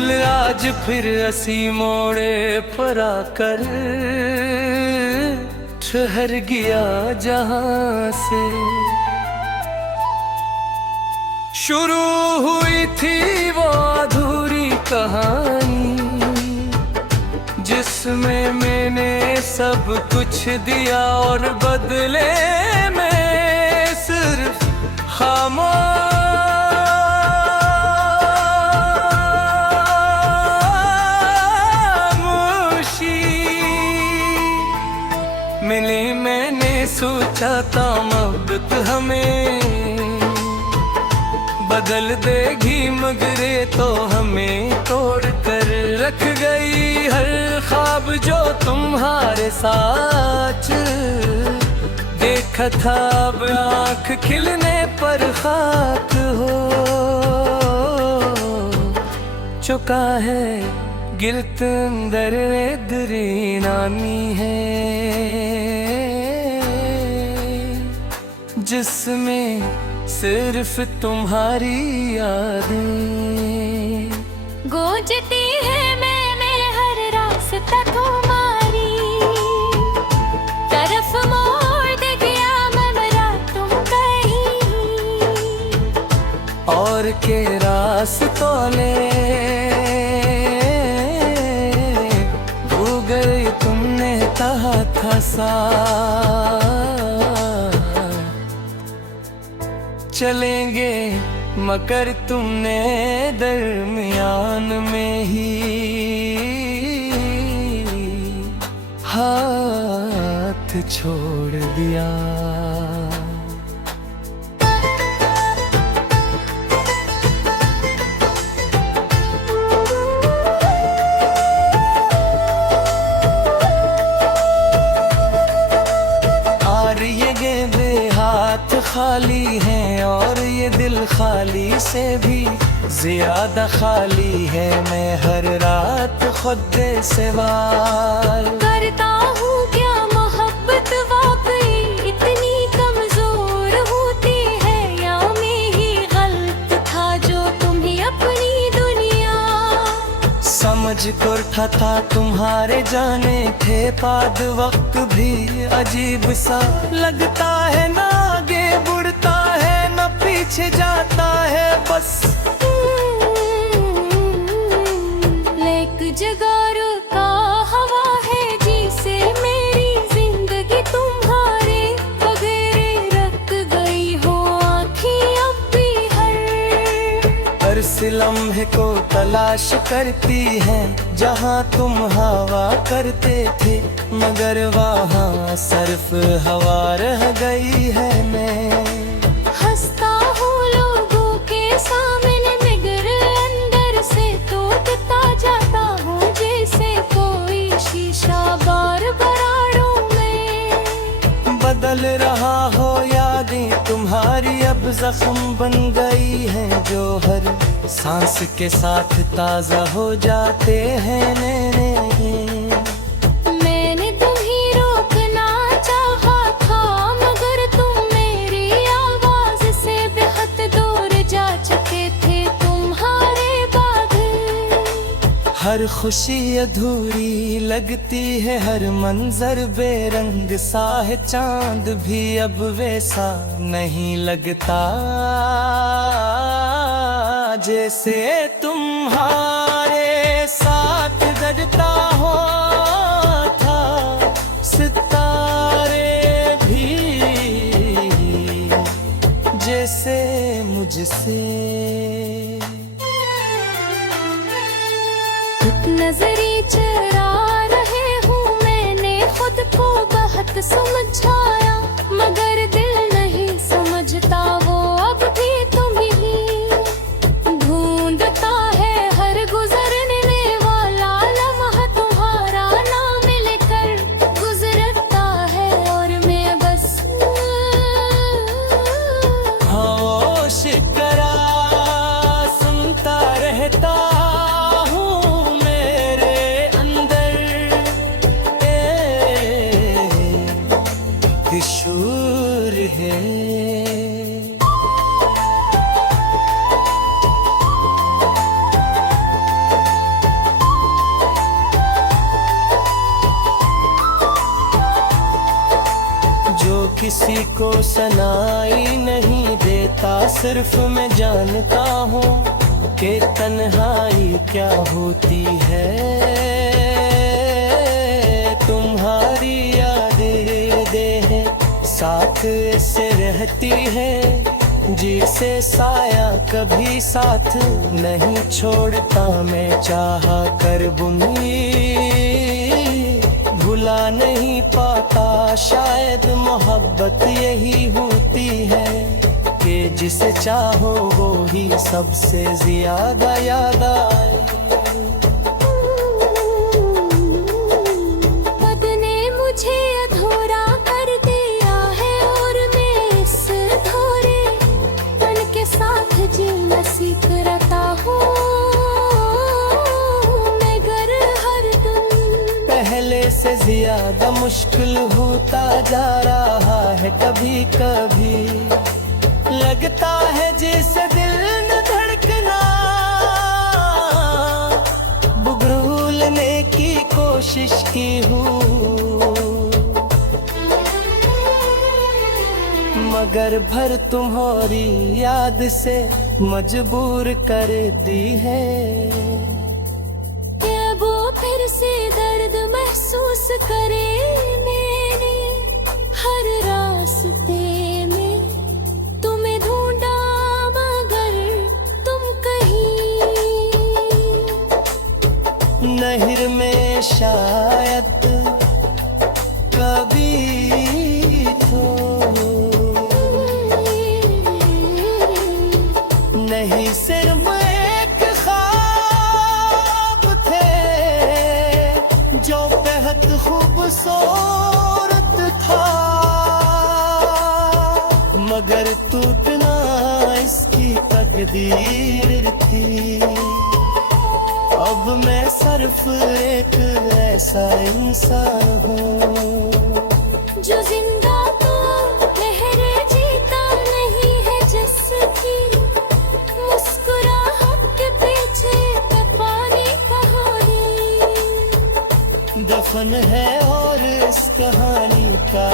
दिल आज फिर असी मोड़े पर आकर ठहर गया जहां से शुरू हुई थी वो अधूरी कहानी, जिसमें मैंने सब कुछ दिया और बदले में सिर्फ खामोशी। मिली मैंने सोचा था मोहब्बत हमें बदल देगी, मगर ये तो हमें तोड़ कर रख गई। हर ख्वाब जो तुम्हारे साथ देखा था अब आँख खिलने पर खाक हो चुका है। गिल्त अंदर दरी नानी है जिसमें सिर्फ तुम्हारी यादें गूंजती है। मैंने हर रास्ता तुम्हारी तरफ मोड़ दे गया, मरा तुम कहीं और के रास्तों ने भूल गई तुमने कहा था साथ चलेंगे, मगर तुमने दरमियान में ही हाथ छोड़ दिया। और ये गेंदे हाथ खाली हैं और ये दिल खाली से भी ज्यादा खाली है। मैं हर रात खुद से सवाल करता हूँ, क्या मोहब्बत वाकई इतनी कमजोर होती है, या मैं ही गलत था जो तुम्हें अपनी दुनिया समझ कर उठा था तुम्हारे जाने थे बाद। वक्त भी अजीब सा लगता है, ना आगे बढ़ता है ना पीछे जाता है बस। लेक जगार का हवा है जिसे मेरी जिंदगी तुम्हारे बगैर रख गई हो आँखें अब भी हर लम्हे को तलाश करती हैं जहाँ तुम हवा करते थे, मगर वहाँ सिर्फ हवा रह गई है। मैं हंसता हूँ लोगों के सामने, मगर अंदर से टूटता जाता हूँ जैसे कोई शीशा बार बराड़ों में। बदल रहा हो यादें तुम्हारी अब जख्म बन गई हैं, जो हर सांस के साथ ताजा हो जाते हैं। मैंने तुम्हें रोकना चाहा था, मगर तुम मेरी आवाज से बेहद दूर जा चुके थे तुम्हारे बाद। हर खुशी अधूरी लगती है, हर मंजर बेरंग सा है, चांद भी अब वैसा नहीं लगता जैसे तुम्हारे साथ गजता हो था सितारे भी, जैसे मुझसे नजरी चरा रहे हूँ मैंने खुद को बहुत समझाया, मगर दिल नहीं समझता वो अब भी तुम ही ढूंढता है। हर गुजरने वाला लम्हा तुम्हारा ना मिलकर गुजरता है, और मैं बस होश करा सुनता रहता हूँ मेरे अंदर को सुनाई नहीं देता, सिर्फ मैं जानता हूँ कि तन्हाई क्या होती है। तुम्हारी यादें साथ ऐसे रहती है, जिसे साया कभी साथ नहीं छोड़ता। मैं चाहा कर भी भुला नहीं पाता, शायद मोहब्बत यही होती है कि जिसे चाहो वो ही सबसे ज्यादा याद आए। खुद ने मुझे अधूरा कर दिया है और मैं इस अधूरे मन के साथ जीना सीख रहा हूँ। मगर हर दिन पहले से ज्यादा मुश्किल होता जा रहा है। कभी कभी लगता है जिसे दिल न धड़कना, भूलने की कोशिश की हूँ, मगर भर तुम्हारी याद से मजबूर कर दी है। कि वो फिर से दर्द महसूस करे मैंने हर रास्ते में तुम्हें ढूंढा, मगर तुम कहीं नहर में शायद कभी तो नहीं, सिर्फ एक ख्वाब थे जो बेहद खूबसूरत था, मगर टूटना इसकी तकदीर थी। अब मैं सिर्फ एक ऐसा इंसान हूँ जो जिंदा तो लहरे जीता नहीं है, जिसकी मुस्कुराहट के पीछे कहानी कहानी दफन है और इस कहानी का